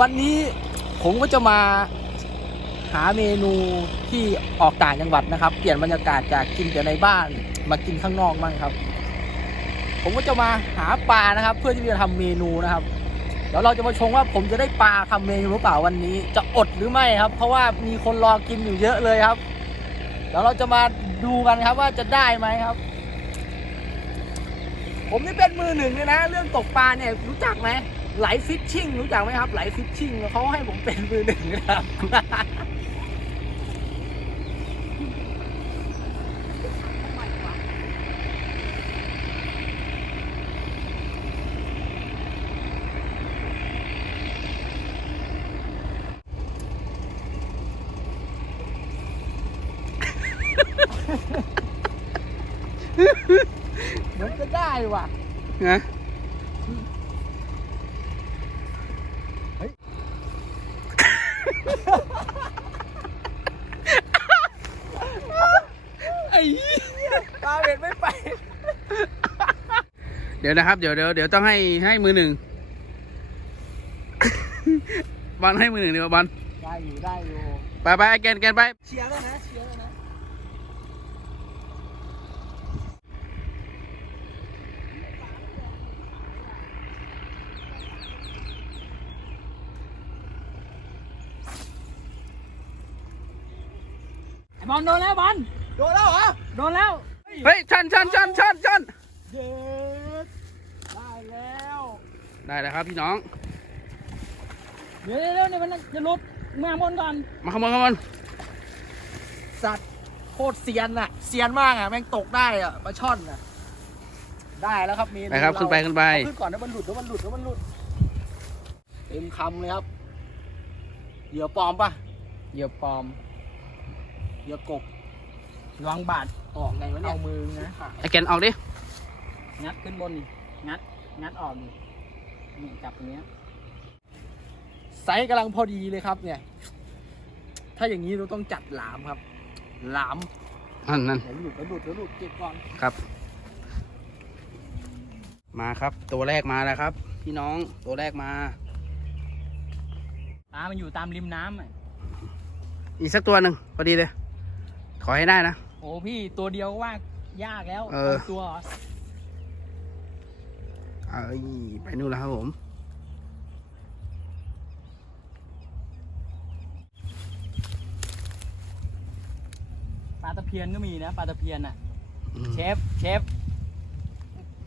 วันนี้ผมก็จะมาหาเมนูที่ออกต่างจังหวัดนะครับ เปลี่ยนบรรยากาศจากกินแต่ในบ้านมากินข้างนอกบ้างครับ ผมก็จะมาหาปลานะครับ เพื่อที่จะทำเมนูนะครับเดี๋ยวเราจะมาชมว่าผมจะได้ปลาทำเมนูหรือเปล่าวันนี้ จะอดหรือไม่ครับ เพราะว่ามีคนรอกินอยู่เยอะเลยครับเดี๋ยวเราจะมาดูกันครับว่าจะได้ไหมครับ ผมนี่เป็นมือหนึ่งเลยนะ เรื่องตกปลาเนี่ยรู้จักไหม ไหลฟิชชิ่งรู้จักไหมครับ ไหลฟิชชิ่งเขาให้ผมเป็นมือหนึ่งนะครับเหมือนจะได้ว่ะนะ ไอ้เหี้ยปลาเบ็ดไม่ไป เดี๋ยวนะครับ เดี๋ยวเดี๋ยวเดี๋ยวต้องให้ให้มือหนึ่ง บอลให้มือหนึ่งดีกว่าบอลได้อยู่ได้อยู่ไปไปแกนแกนไป เชียร์แล้วนะเชียร์แล้วนะไอ้บอลโดนแล้วบอลโดนแล้วเหรอโดนแล้ว เฮ้ยชันชันชันชันชัน เด็ดได้แล้ว ได้แล้วครับพี่น้อง เดี๋ยวเดี๋ยวเดี๋ยวมันจะหลุดมาบนก่อน มาขโมยขโมยสัตว์โคตรเซียนอะเซียนมากอะแม่งตกได้อะปลาช่อนอะได้แล้วครับเมนูไปครับขึ้นไปขึ้นไปเอาขึ้นก่อนนะมันหลุดแล้วมันหลุดแล้วมันหลุดเต็มคำเลยครับเหยื่อปลอมปะเหยียบปลอมเหยื่อกบระวังบาดออกไงวะเนี่ยเอามือนะไอ้แกนออกดิงัดขึ้นบนนี่งัดงัดออกนี่ นี่จับตรงเนี้ยไซส์กำลังพอดีเลยครับ เนี่ย ถ้าอย่างนี้เราต้องจัดหลามครับ หลามนั่นนั่นเดี๋ยวหลุดเดี๋ยวหลุดเดี๋ยวหลุดเก็บก่อนครับ มาครับ ตัวแรกมาแล้วครับ พี่น้องตัวแรกมาปลามันอยู่ตามริมน้ำอะอีกสักตัวหนึ่งพอดีเลย ขอให้ได้นะ โอ้พี่ตัวเดียวว่ายากแล้วเออาตัวเหรอ เอ้ยไปนู่นแล้วครับผมปลาตะเพียนก็มีนะปลาตะเพียนอะ อืมเชฟเชฟ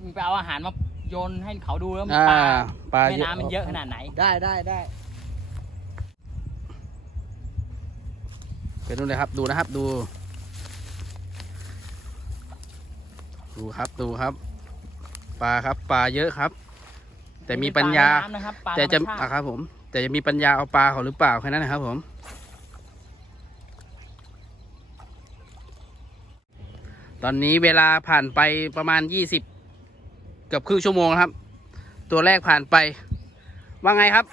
มึงไปเอาอาหารมาโยนให้เขาดูแล้วมันอ่าปลาปลาแม่น้ำมันเยอะขนาดไหน ได้ได้ได้ไปนู่นเลยครับ ดูนะครับดู ดูครับดูครับ ปลาครับ ปลาเยอะครับ แต่มีปัญญา ปลแม่น้ำนะครับปลาแต่จะธรรมชาอะติครับผม แต่จะมีปัญญาเอาปลาเขาหรือเปล่าแค่นั้นนะครับผม ตอนนี้เวลาผ่านไปประมาณยี่สิบเกือบครึ่งชั่วโมงครับ ตัวแรกผ่านไป ว่าไงครับ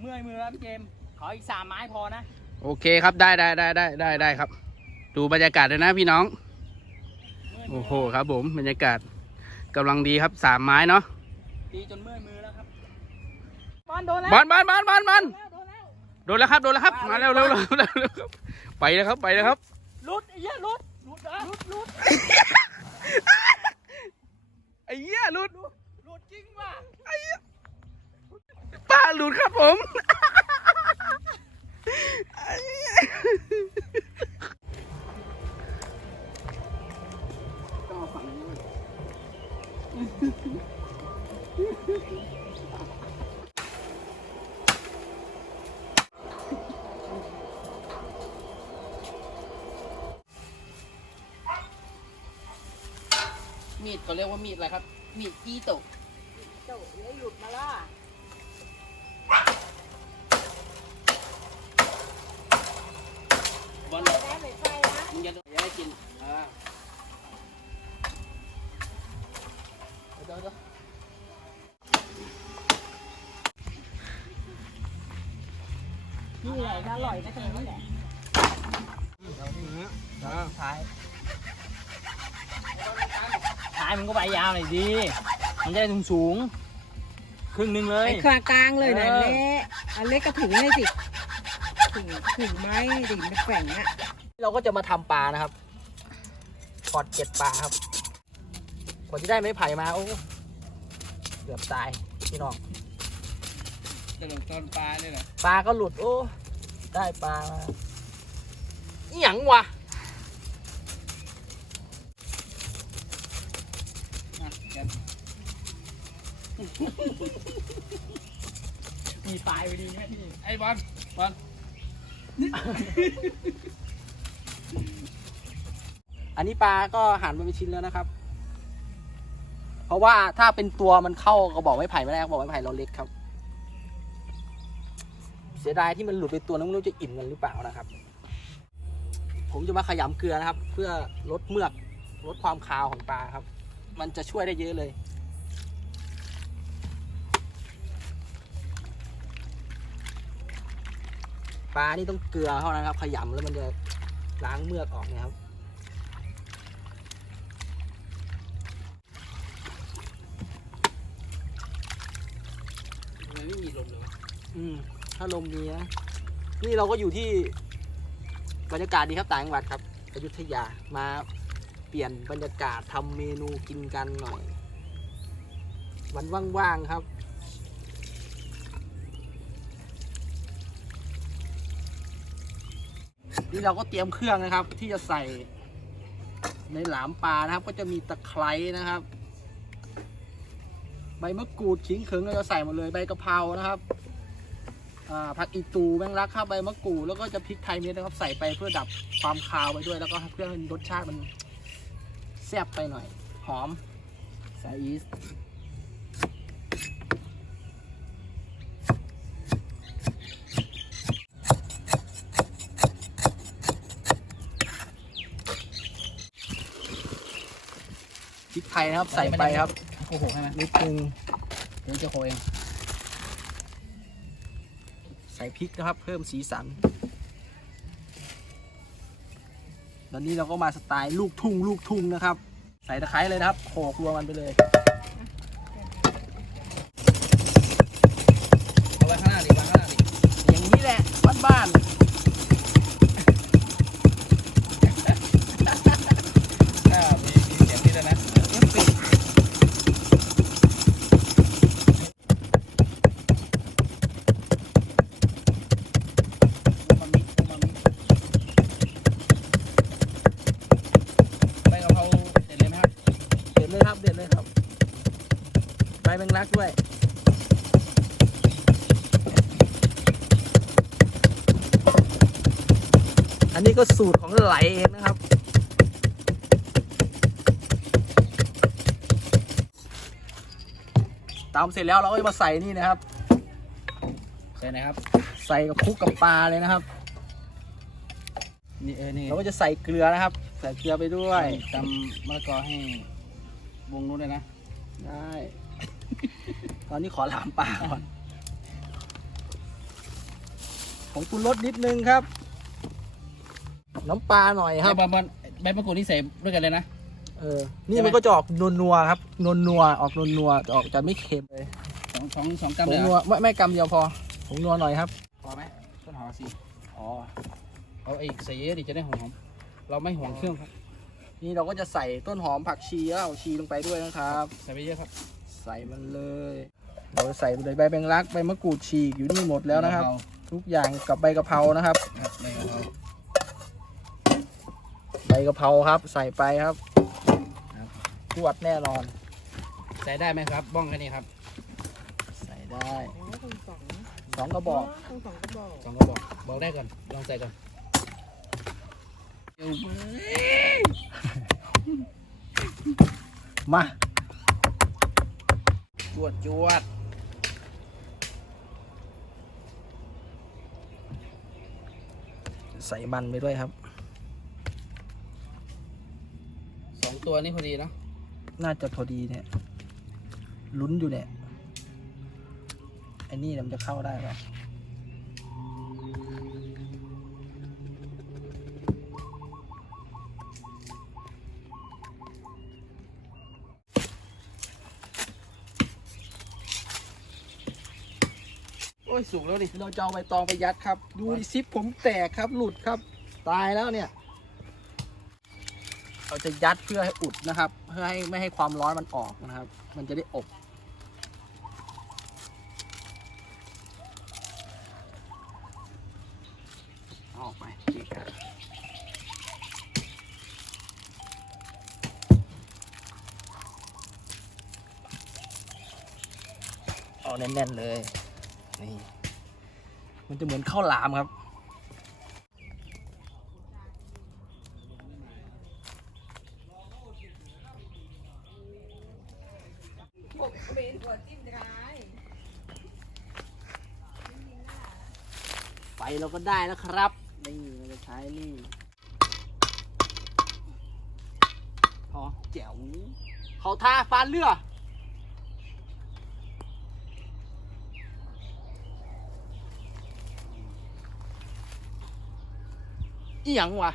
เมื่อยมือแล้วพี่เจมส์ขออีกสามไม้พอนะ โอเคครับได้ได้ได้ได้ได้ได้ครับ ดูบรรยากาศเลยนะพี่น้อง เมื่อยมืโอ้โหครับผมบรรยากาศ กำลังดีครับสามไม้เนาะตีจนเมื่อยมือแล้วครับบอลโดนแล้วบอลบอลบอลบอลบอลโดนแล้วโดนแล้วครับโดนแล้วครับมาเร็วเร็วเร็วเร็วเร็วครับไปแล้วครับไปแล้วครับหลุดไอ้เหี้ยหลุดหลุดเหรอหลุดหลุดไอ้เหี้ยหลุดหลุดจริงว่ะปลาหลุดครับผม มีดเขาเรียกว่ามีดอะไรครับ มีดอีโตะเจ้าเอ้ยหลุดมาละบอลมึงอย่าโดนอย่าให้กินอ่า นี่แหละอร่อยนะเธอนี่แหละท้ายท้ายมันก็ใบยาวหน่อยดี มันจะได้สูงสูงๆครึ่งหนึ่งเลยไอ้ขากลางเลยนะเออเละอันเล็กก็ถุงเลยสิถุงถุงไม้ดิมันแฝงอะเราก็จะมาทำปลานะครับถอดเกล็ดปลาครับก ว่าจะได้ไม้ไผ่มาโอ้เกือบตายพี่น้องจะลงต้นปลาเนี่ยเหรอปลาก็หลุดโอ้ได้ปลามาอหยังวะอะแกนมีปลายไปดีไหมพี่ไอ้บอลบอลอันนี้ปลาก็หั่นมาเป็นชิ้นแล้วนะครับเพ ราะว่าถ้าเป็นตัวมันเข้ากระบอกไม้ไผ่ไม่ได้กระบอกไม้ไผ่เราเล็กครับ เสียดายที่มันหลุดไปตัวนั้นไม่รู้จะอิ่มกันหรือเปล่านะครับ ผมจะมาขยำเกลือนะครับ เพื่อลดเมือกลดความคาวของปลาครับ มันจะช่วยได้เยอะเลยปลานี่ต้องเกลือเท่านั้นครับ ขยำแล้วมันจะล้างเมือกออกนะครับ มันไม่มีลมเลยวะ อืมถ้าลมดีนะนี่เราก็อยู่ที่บรรยากาศดีครับต่างจังหวัดครับอยุธยามาเปลี่ยนบรรยากาศทำเมนูกินกันหน่อย วันว่างๆครับนี่เราก็เตรียมเครื่องนะครับ ที่จะใส่ในหลามปลานะครับ ก็จะมีตะไคร้นะครับ ใบมะกรูดขิงเขิงเราจะใส่หมดเลยใบกะเพรานะครับ ผักอีตูแมงลักครับใบมะกรูดแล้วก็จะพริกไทยเม็ดนะครับใส่ไปเพื่อดับความคาวไปด้วย แล้วก็เพื่อให้รสชาติมันแซ่บไปหน่อย หอมใส่ยีส์พริกไทยนะครับใส่ไปครับโอ้โหให้ไหมนิดนึงเดี๋ยวจะโคเอง ส่พริกนะครับ เพิ่มสีสัน ตอนนี้เราก็มาสไตล์ลูกทุ่งลูกทุ่งนะครับ ใส่ตะไคร้เลยนะครับโขกรวมมันไปเลย เอาไว้ข้างหน้าดิวางข้างหน้าดิ อย่างนี้แหละบ้านบ้าน ถ้ามีมีเสียงนี่ด้วยนะ ๆเอฟเฟกต์ มันมีมันมีใบกะเพราเด็ดเลยไหมครับ เด็ดเลยครับเด็ดเลยครับใบแมงลักด้วย อันนี้ก็สูตรของไหลเองนะครับ ตามเสร็จแล้วเราก็จะมาใส่นี่นะครับใช่นะครับ ใส่กับคลุกกับปลาเลยนะครับ นี่เออ นี่เราก็จะใส่เกลือนะครับ ใส่เกลือไปด้วยตำมะละกอให้วงนู้นเลยนะ ได้ ตอนนี้ขอถามปลาก่อน ของปรุงรสนิดนึงครับ น้ำปลาหน่อยคใบรับมะมันใบมะกรูดนี่ใส่ด้วยกันเลยนะ เออ นี่ใช่ไหมมันก็จะออกนัวๆครับนัวๆออกนัวๆจะออกจะไม่เค็มเลยสองสองสองกรัมผเลงยเหรนัวอไม่ไม่กำเดียวพอผงนัวหน่อยครับ พอไหมต้นหอมสิอ๋อ เอาไอ้ใส่เยอะดิจะได้หอมๆเราไม่ห่วงเครื่องครับ นี่เราก็จะใส่ต้นหอมผักชีแล้วเอาชีลงไปด้วยนะครับ ใส่ไปเยอะครับใส่มันเลย เราใส่ไปเลยใบแมงลักใบมะกรูดฉีกอยู่นี่หมดแล้วนะครับทุกอย่างกับใบกะเพรานะครับ ครับใบกะเพราใบกะเพราครับ ใส่ไปครับขวดแน่นอน ใส่ได้ไหมครับ บ้องแค่นี้ครับ ใส่ได้อ๋อต้องสองสองกระบอกต้องสองกระบอกสองกระบอก บอกได้ก่อน ลองใส่ก่อนเดี๋ยวมาจวดจวดใส่มันไปด้วยครับ ตัวนี้พอดีเนาะน่าจะพอดีเนี่ยลุ้นอยู่เนี่ยไอ้นี่เนี่ยมันจะเข้าได้ปะโอ้อ้ยสุกแล้วดิเราจะเอาใบตองไปยัดครับ ดูดิซิปผมแตกครับหลุดครับ ตายแล้วเนี่ย เราจะยัดเพื่อให้อุดนะครับ เพื่อให้ไม่ให้ความร้อนมันออกนะครับ มันจะได้อบเอาอกไปเกะกะเอาแน่นๆเลย นี่ มันจะเหมือนข้าวหลามครับ ผมเป็นหัวจิ้มกายไฟเราก็ได้แล้วครับ นี่เราจะใช้นี่ พอแจ๋วเขาท่าฟานเรืออีหยังวะ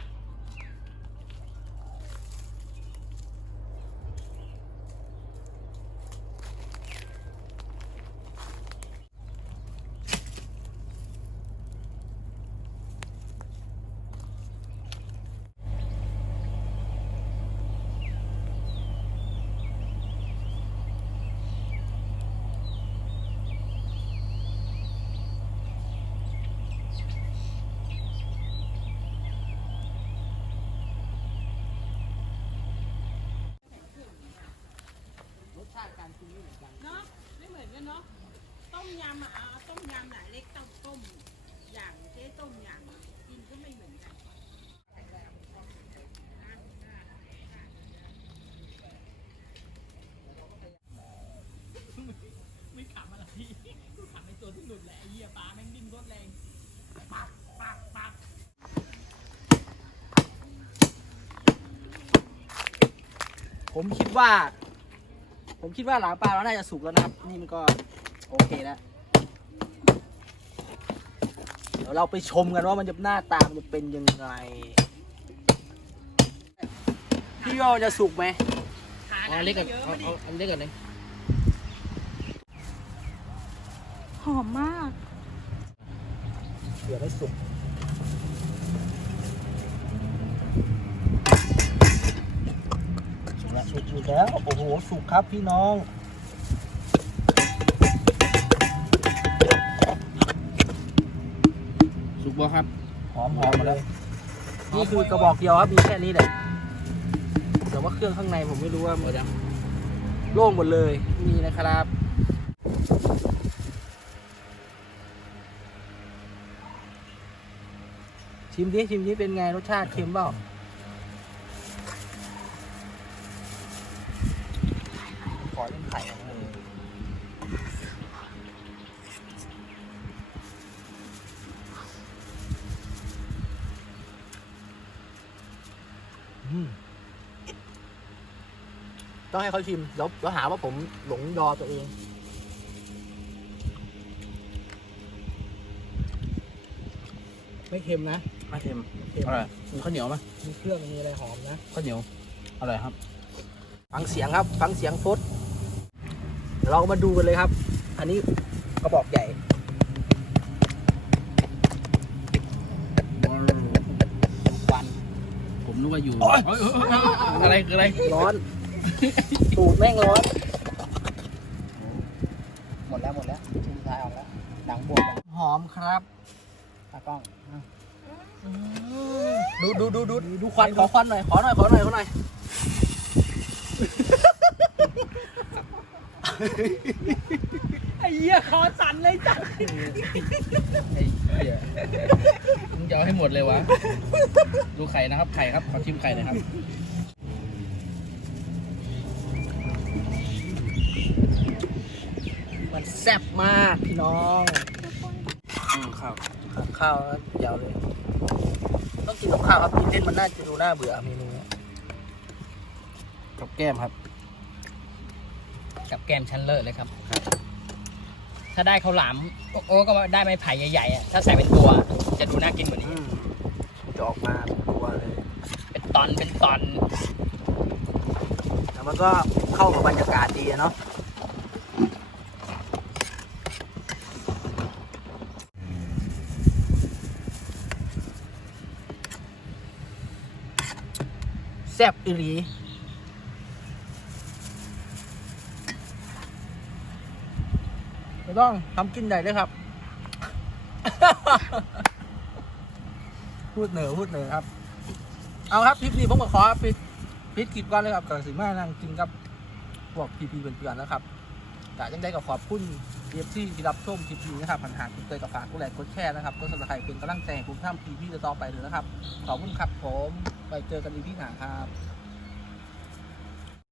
รสชาติการกินไม่เหมือนกัน เนาะไม่เหมือนกันเนาะต้ มยำอะเอาต้มยำไหนเล็กต้มต้มอย่างเจ๊ต้มยำกินก็ไม่เหมือนกันไม่ขำอะไรขำในตัวที่หลุดแหละไอ้เหี้ยปลาแม่งดิ้นรถแรงปักปักปักผมคิดว่า ผมคิดว่าหลังปลาเราน่าจะสุกแล้วนะครับ นี่มันก็ โอเคแล้วเดี๋ยวเราไปชมกันว่ามันจะหน้าตามันจะเป็นยังไง พี่ว่ามันจะสุกไหมเอาอันเล็กก่อนเอาเอาอันเล็กก่อนเลยหอมมาก เดี๋ยวไม่สุกสุกแล้วสุกอยู่แล้ว โอ้โห สุกครับพี่น้อง บ่ครับ หอมหอมหมดเลยนี่คือกระบอกเดียวครับมีแค่นี้แหละแต่ว่าเครื่องข้างในผมไม่รู้ว่าหมดยังโล่งหมดเลยนี่นะครับชิมดิชิมดิเป็นไงรสชาติเค็มเปล่าขอเล่นไข่ของเลยอืม ต้องให้เขาชิมแล้วแล้วหาว่าผมหลงยอตัวเอง ไม่เค็มนะไม่เค็มไม่เค็มอร่อยมีข้าวเหนียวไหมมีเครื่องมีอะไรหอมนะข้าวเหนียวอร่อยครับ ฟังเสียงครับ ฟังเสียงฟดเดี๋ยวเรามาดูกันเลยครับ อันนี้กระบอกใหญ่ควันผมนึกว่าอยู่โอ๊ยเอ้ยเอ้ยเอ้ยอะไรคืออะไร ร้อน ตูดแม่งร้อนหมดแล้วหมดแล้วชิ้นสุดท้ายออกแล้วหนังบวมหอมครับตากล้องดูดูดูดูดูควันขอควันหน่อยขอหน่อยขอหน่อยขอหน่อยไอ้เหี้ยคอสั่นเลยจ้ะไอ้เหี้ยมึงจะเอาให้หมดเลยวะ ดูไข่นะครับไข่ครับขอชิมไข่หน่อยครับ มันแซ่บมากพี่น้องอืมข้าวกับข้าวนะยาวเลย ต้องกินกับข้าวครับกินเล่นมันน่าจะดูน่าเบื่อเมนูนี้กับแก้มครับ กับแกมชั้นเลิศเลยครับ ถ้าได้ข้าวหลามโอ้โอ้ก็ได้ไม้ไผ่ใหญ่ๆอะถ้าใส่เป็นตัว จะดูน่ากินกว่านี้อืมมันจะออกมาเป็นตัวเลย เป็นตอนเป็นตอนแต่มันก็เข้ากับบรรยากาศดีอะเนาะ ซ่บอีหลีไม่ต้องทำกินได้เลยครับ พูดเหนือพูดเหนือครับ เอาครับคลิปนี้ผมก็ขอปิดปิดคลิปก่อนเลยครับก่อนสิมานั่งกินกับพวกพีพีเพื่อนๆนะครับแต่ยังได้ก็ขอบคุณ เอฟที่รับชมคลิปนี้นะครับผ่านหางคุณเคยกับฝากกดไลค์กดแชร์นะครับก็สับสไครต์เป็นกำลังใจให้ผมทำพีพี่ต่อไปเลยนะครับ ขอบคุณครับผม ไปเจอกันอีพี่หนาครับ